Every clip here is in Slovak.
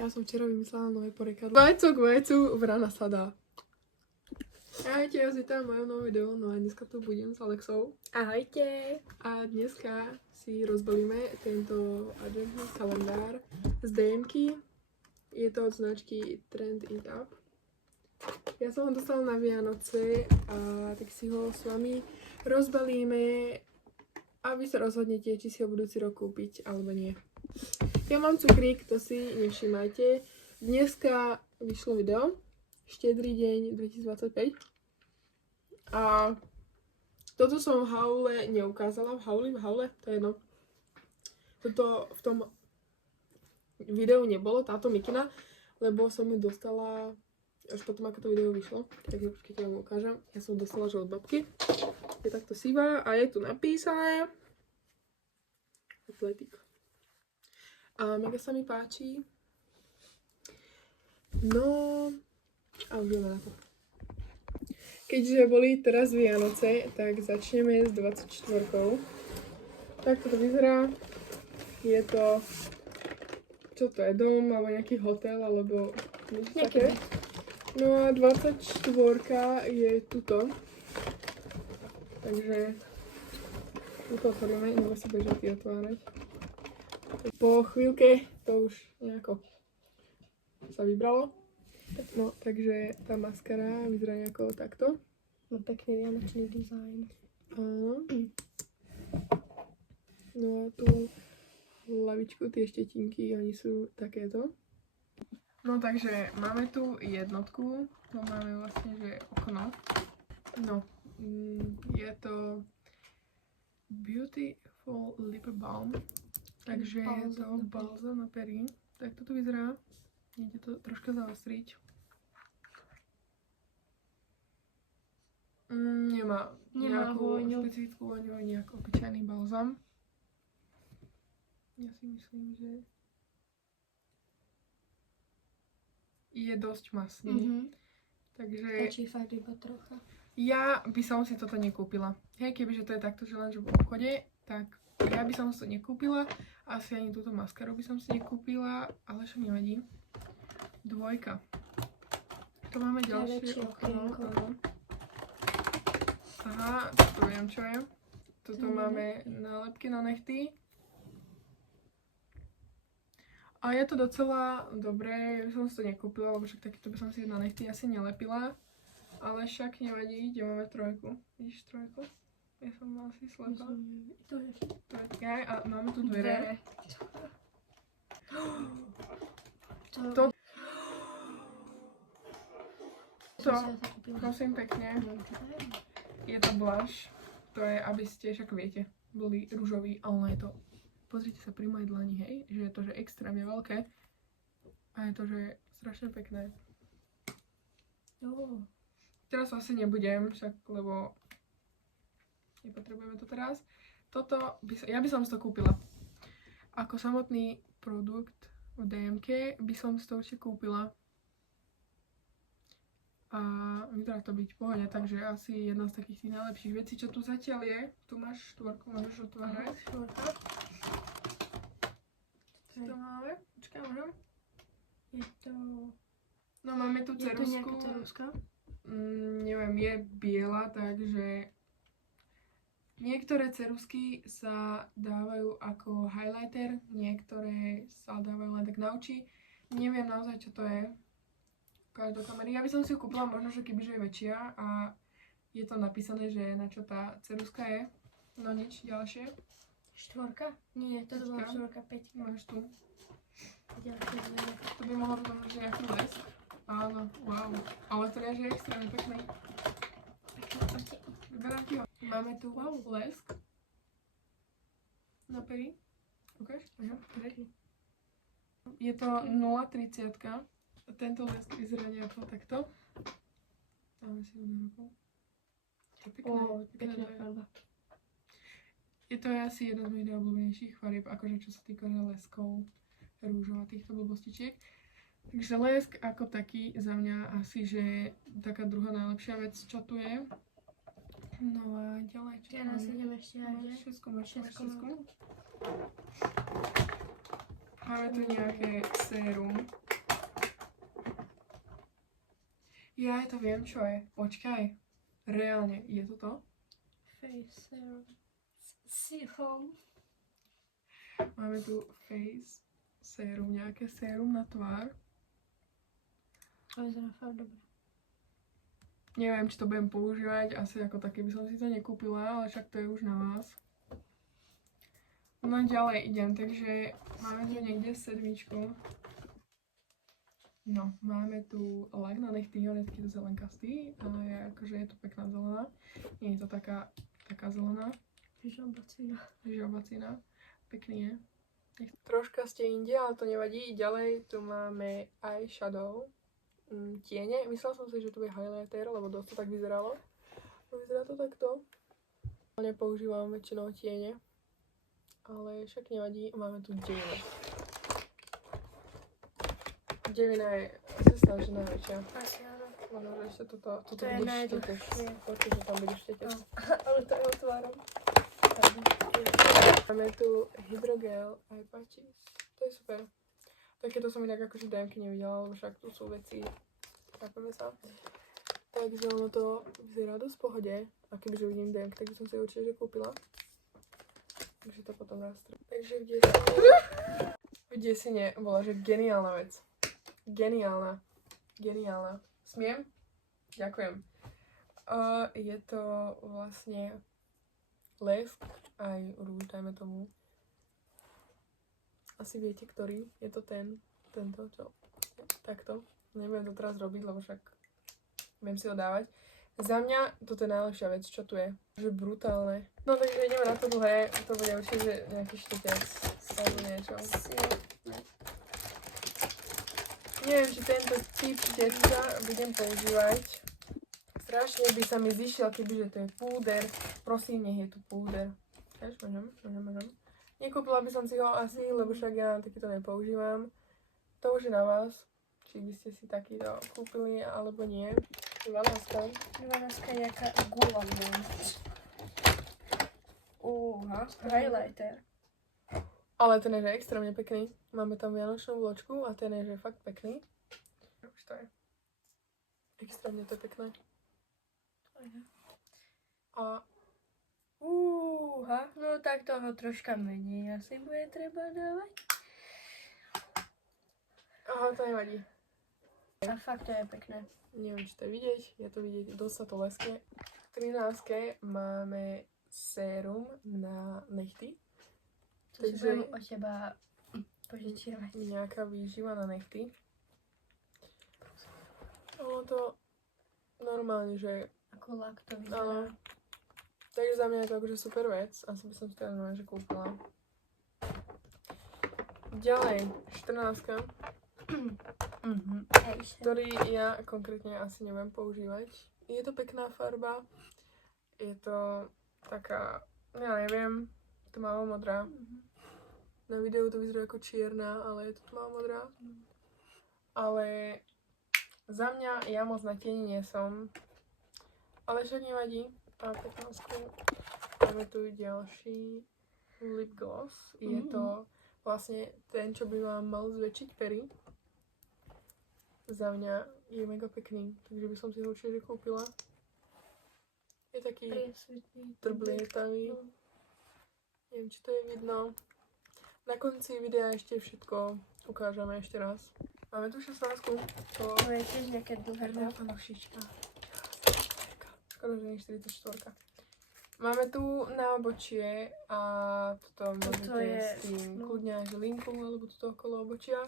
Já jsem včera vymyslela nové porekadlo. Vajco k vajcu vrana sadá. Ahojte, já vítám v mojom novom videu. No a dneska tu budem s Alexou. Ahojte. A dneska si rozbalíme tento adventný kalendár z DMky. Je to od značky Trend It Up. Ja som ho dostala na Vianoce a tak si ho s vami rozbalíme a vy sa rozhodnete, či si ho budúci rok kúpiť alebo nie. Ja mám cukrík, to si nevšímajte. Dneska vyšlo video, štedrý deň 2025. A toto som v haule neukázala, v haule, to je jedno. Toto v tom videu nebolo, táto mikina, lebo som ju dostala až potom, ako to video vyšlo. Takže počkajte, vám ukážem. Ja som dostala, že od babky. Je takto sivá a je tu napísané Atletik. A mega sa mi páči. No a už ideme na to. Keďže boli teraz Vianoce, tak začneme s 24. Tak to vyzerá. Je to... Čo to je? Dom, alebo nejaký hotel, alebo niečo také. No a 24 je tuto. Takže tuto otvoríme, nebo si bežatý otvárať. Po chvíľke to už nejako sa vybralo. No, takže tá maskara vyzerá nejako takto. Má pekný vianočný dizajn. Áno. No a tu hlavičku, tie štetinky, oni sú takéto. No takže máme tu jednotku, to máme vlastne, že okno. No, je to Beautiful Lip Balm, takže je to balzam na pery. Tak toto vyzerá, ide to troška zaostriť. Nemá nejakú špecifickú voňu, nejak obyčajný balzam. Ja si myslím, že je dosť masný. Takže... Stačí fakt iba trocha. Ja by som si toto nekúpila. Hej, kebyže to je takto, že len v obchode, tak ja by som si to nekúpila. Asi ani túto maskaru by som si nekúpila, ale čo nevadí. Dvojka. Tu máme ďalšie okno. Aha, to viem, čo je. Tuto máme nálepky na nechty. A je to docela dobré, ja by som si to nekúpila, lebo však takýto by som si na nechty asi nelepila. Ale však nevadí, kde máme trojku. Vidíš trojku? Ja som asi slepá. Trojka, a máme tu dvere. To... Prosím pekne. Je to blush. To je, aby ste, však viete, boli ružoví, ale ono je to... Pozrite sa pri mojej dlani, hej, že je to, že extrémne veľké. A je to, že strašne pekné. Teraz asi nebudem, však, lebo nepotrebujeme to teraz. Toto, ja by som si to kúpila. Ako samotný produkt v DMke by som si to určite kúpila. A vyzerá to byť v pohode, takže asi jedna z takých tých najlepších vecí, čo tu zatiaľ je. Tu máš štvorku, môžeš otvárať. Čo to máme? Počkaj, môžem? Je to... No máme tu ceruzku. Je to nejaká ceruska? Neviem, je biela, takže niektoré ceruzky sa dávajú ako highlighter, niektoré sa dávajú len tak na oči. Neviem naozaj, čo to je. Ukáž do kamery. Ja by som si ju kúpila možno, že kebyže je väčšia a je to napísané, že na čo tá ceruska je. No nič, ďalšie. Štvorka? Nie, to bola štvorka, 5. Máš tu. Ďalšie dve. To by mohlo byť možno nejaký lesk. Áno, wow. Ale to je, že je extrémne pekný. Vyberám ti ho. Máme tu lesk. Na pery. Ukáž? Je to 0,30. Tento lesk vyzerá nejako takto. Dáme si ho na ruku. To je pekné. Farba. Je to asi jeden z mojich najobľúbenejších farieb, akože čo sa týka leskov, rúžov a týchto blbostičiek. Takže lesk ako taký za mňa asi, že taká druhá najlepšia vec, čo tu je. No a ďalej, čo ja nás ideme ešte aj, že? Máme tu nejaké sérum. Ja to viem, čo je. Počkaj. Reálne, je to to? Face serum. Serum. Máme tu face sérum, nejaké sérum na tvár. To vyzerá fakt dobre. Neviem, či to budem používať, asi ako také by som si to nekúpila, ale však to je už na vás. No ďalej idem, takže máme tu niekde sedmičku. No, máme tu lak na nechty, on je taký zelenkastý, ale je, akože je to pekná zelená. Nie je to taká zelená. Žobacina. Pekný je. Troška ste inde, ale to nevadí. Ďalej tu máme eyeshadow. Tiene. Myslela som si, že tu je highlighter, lebo dosť to tak vyzeralo. Vyzerá to takto. Nepoužívam väčšinou tiene. Ale však nevadí. Máme tu devinu. Devina je asi snaží najväčšia. Asi áno. Možno, že ešte toto To je budeš najdlhšie. štetec. Počuť, že tam budeš štetec. Ale to je otváram. Máme tu hydrogel eye patches. To je super. Takéto som inak akože DMky nevidela, lebo však tu sú veci. Chápeme sa. Takže ono to vyzerá dosť v pohode. A kebyže vidím DMky, tak by som si ho určite kúpila. Takže to potom rastrem. Takže v desine bola, že geniálna vec. Geniálna. Smiem? Ďakujem. Je to vlastne lesk, aj rúž, dajme tomu. Asi viete, ktorý. Je to tento, čo? Takto. Nebudem to teraz robiť, lebo však viem si ho dávať. Za mňa toto je najlepšia vec, čo tu je. Že brutálne. No takže ideme na to dlhé. To bude určite nejaký štetec. Alebo niečo. Neviem, či tento typ štetka budem používať. Strašne by sa mi zišiel, kebyže to je púder. Prosím, nech je tu púder. Vieš, môžem. Nekúpila by som si ho asi, lebo však ja takýto nepoužívam. To už je na vás, či by ste si takýto kúpili, alebo nie. 12. 12 je nejaká gula. Highlighter. Ale ten je extrémne pekný. Máme tam vianočnú vločku a ten je fakt pekný. Už to je. Extrémne to je pekné. A No tak toho troška menej asi bude treba dávať. aha, to nevadí. A fakt to je pekné. Neviem, či to je vidieť. Je to vidieť, dosť sa to leske. V 13. máme sérum na nechty. To si budem od teba požičiavať. Nejaká výživa na nechty. Ono to normálne, že Ako lak to vyzerá. áno. Takže za mňa je to akože super vec. Asi by som si to normálne že kúpila. Ďalej, 14. Ktorý ja konkrétne asi neviem používať. Je to pekná farba. Je to taká, ja neviem, tmavo modrá. Na videu to vyzerá ako čierna, ale je to tmavo modrá. Ale za mňa ja moc na tieni nie som. Ale však nevadí. A 15. Máme tu ďalší lip gloss. Je to vlastne ten, čo by vám mal zväčšiť pery. Za mňa je mega pekný, takže by som si ho určite kúpila. Je taký trblietavý. Neviem, či to je vidno. Na konci videa ešte všetko ukážeme ešte raz. Máme tu 16. To je tiež nejaké dlhé. Tá nošička. Škoda, že nie 44. Máme tu na obočie a toto môžete s tým kľudne aj linku alebo toto okolo obočia.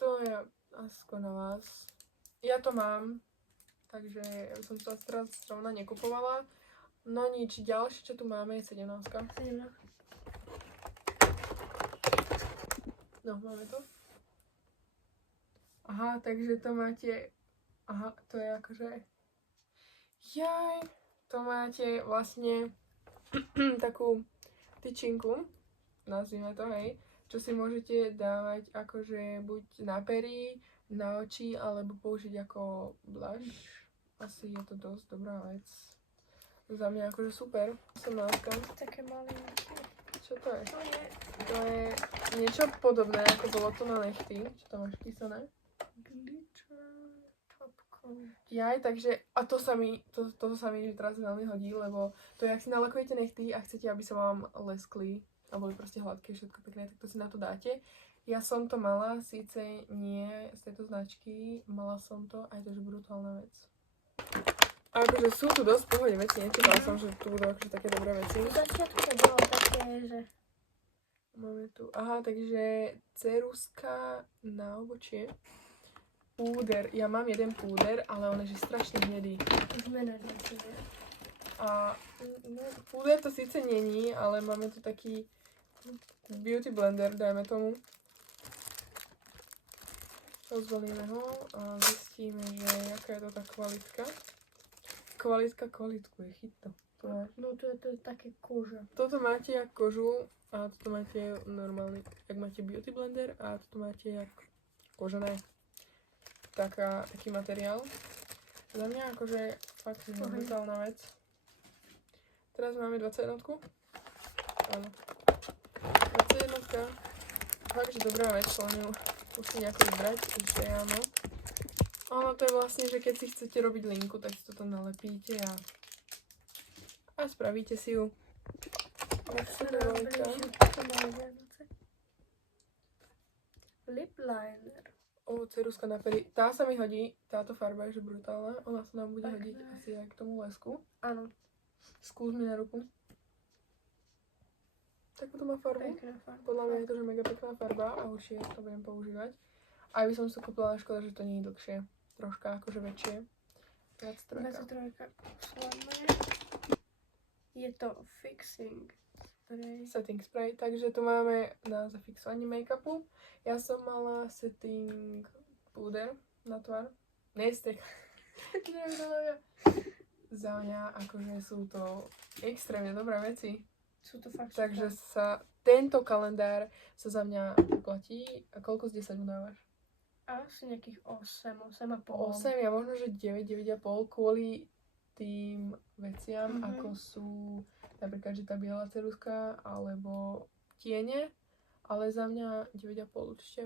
To je asi na vás. Ja to mám, takže ja som to teraz zrovna nekupovala. No nič, ďalšie, čo tu máme, je 17. No, máme to. Aha, takže to máte... Aha, to je akože... Jaj, to máte vlastne takú tyčinku, nazvime to, hej, čo si môžete dávať akože buď na pery, na oči, alebo použiť ako blush. Asi je to dosť dobrá vec. Za mňa akože super. 18. Také malinké. Čo to je? To je niečo podobné, ako bolo to na nechty. Čo tam máš písané? Glitter top Jaj, takže, a to sa mi že teraz veľmi hodí, lebo to je, ak si nalakujete nechty a chcete, aby sa vám leskli a boli proste hladké, všetko pekné, tak to si na to dáte. Ja som to mala, síce nie z tejto značky, mala som to, aj to je brutálna vec. A akože sú tu dosť v pohode veci, nečakala som, že tu budú akože také dobré veci. V začiatku bolo také, že... Máme tu, aha, takže ceruska na obočie. Púder, ja mám jeden púder, ale on je že strašne hnedý. A no, púder to síce není, ale máme tu taký beauty blender, dajme tomu. Rozbalíme ho a zistíme, že jaká je to tá kvalitka. Kvalitku je chytto. No to je také koža. Toto máte jak kožu a toto máte normálny, jak máte beauty blender a toto máte jak kožené. Taký materiál. Za mňa akože fakt je brutálna vec. Teraz máme 21. Áno. 21. Fakt, že dobrá vec, len ju musím nejako vybrať, že áno. Ono to je vlastne, že keď si chcete robiť linku, tak si toto nalepíte a spravíte si ju. Lip liner. Ceruska na pery. Tá sa mi hodí, táto farba je že brutálna. Ona sa nám bude hodiť asi aj k tomu lesku. Áno. Skús mi na ruku. Takúto má farbu. Pekná farba. Podľa mňa je to že mega pekná farba a určite to budem používať. Aj by som si kúpila, škoda, že to nie je dlhšie. Troška akože väčšie. 23. Je to fixing spray. Setting spray, takže tu máme na zafixovanie make-upu. Ja som mala setting púder na tvár. Nestek. Za mňa akože sú to extrémne dobré veci. Sú to fakt. Takže tento kalendár sa za mňa platí. A koľko z 10 mu dávaš? Asi nejakých 8,5. 8, ja možno, že 9, 9,5 kvôli tým veciam, ako sú napríklad, že tá biela ceruska, alebo tiene, ale za mňa 9,5 určite.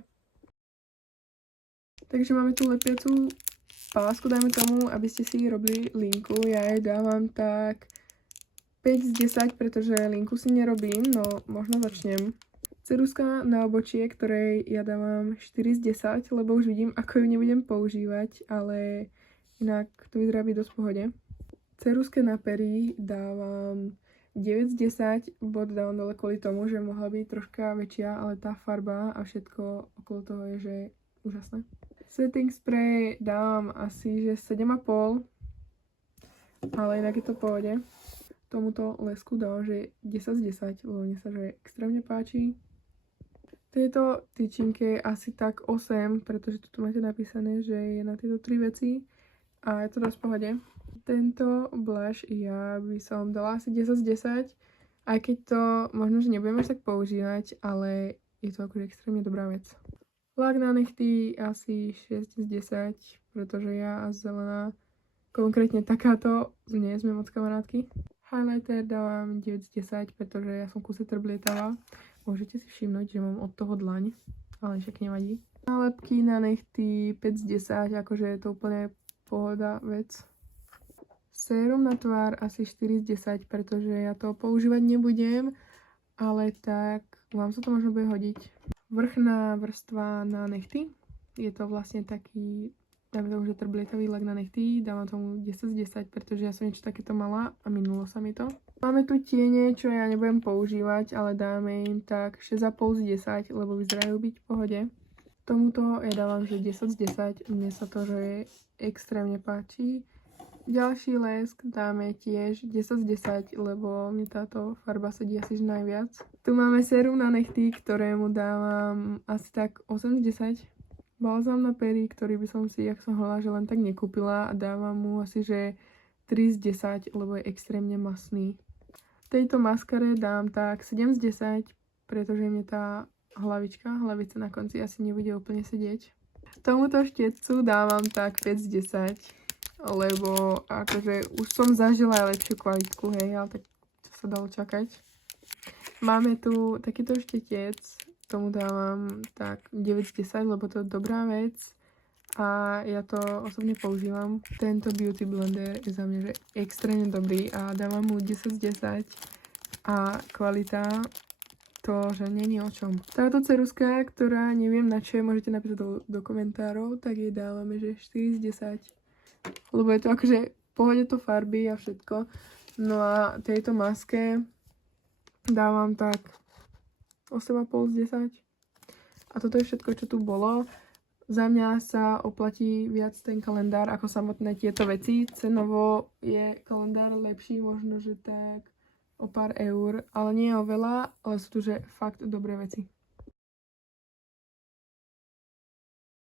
Takže máme tu lepiacu pásku, dajme tomu, aby ste si robili linku. Ja jej dávam tak 5 z 10, pretože linku si nerobím, no možno začnem. Ceruska na obočie, ktorej ja dávam 4 z 10, lebo už vidím, ako ju nebudem používať, ale inak to vyzerá byť dosť v pohode. Ceruske na pery dávam 9 z 10, bod dávam dole kvôli tomu, že mohla byť troška väčšia, ale tá farba a všetko okolo toho je, že úžasné. Setting spray dávam asi, že 7,5, ale inak je to v pohode. Tomuto lesku dávam, že 10 z 10, lebo mne sa že extrémne páči. Tejto tyčinke asi tak 8, pretože tu máte napísané, že je na tieto 3 veci a je to dosť v pohode. Tento blush ja by som dala asi 10 z 10, aj keď to možno, že nebudem až tak používať, ale je to akože extrémne dobrá vec. Lak na nechty asi 6 z 10, pretože ja a zelená, konkrétne takáto, nie sme moc kamarátky. Highlighter dávam 9 z 10, pretože ja som kúse trblietavá. Môžete si všimnúť, že mám od toho dlaň, ale však nevadí. Nálepky na nechty 5 z 10, akože je to úplne pohoda vec. Sérum na tvár asi 4 z 10, pretože ja to používať nebudem, ale tak vám sa to možno bude hodiť. Vrchná vrstva na nechty, je to vlastne taký, dáme tomu, že trblietavý lak na nechty, dávam tomu 10 z 10, pretože ja som niečo takéto mala a minulo sa mi to. Máme tu tiene, čo ja nebudem používať, ale dáme im tak 6,5 z 10, lebo vyzerajú byť v pohode. Tomuto ja dávam, že 10 z 10, mne sa to že extrémne páči. Ďalší lesk dáme tiež 10 z 10, lebo mi táto farba sedí asi najviac. Tu máme sérum na nechty, ktorému dávam asi tak 8 z 10. Balzám na pery, ktorý by som si, jak som hovorila, že len tak nekúpila a dávam mu asi, že 3 z 10, lebo je extrémne masný. Tejto maskare dám tak 7 z 10, pretože mne tá hlavica na konci asi nebude úplne sedieť. Tomuto štetcu dávam tak 5 z 10, lebo akože už som zažila aj lepšiu kvalitku, hej, ale tak čo sa dalo čakať. Máme tu takýto štetec, tomu dávam tak 9 z 10, lebo to je dobrá vec. a ja to osobne používam. Tento beauty blender je za mňa že extrémne dobrý a dávam mu 10 z 10 a kvalita to, že není o čom. Táto ceruska, ktorá neviem na čo je, môžete napísať do komentárov, tak jej dávame že 4 z 10. Lebo je to akože v pohode to farby a všetko. No a tejto maske dávam tak 8,5 z 10. A toto je všetko, čo tu bolo. Za mňa sa oplatí viac ten kalendár ako samotné tieto veci. Cenovo je kalendár lepší, možno, že tak o pár eur, ale nie o veľa, ale sú tu že fakt dobré veci.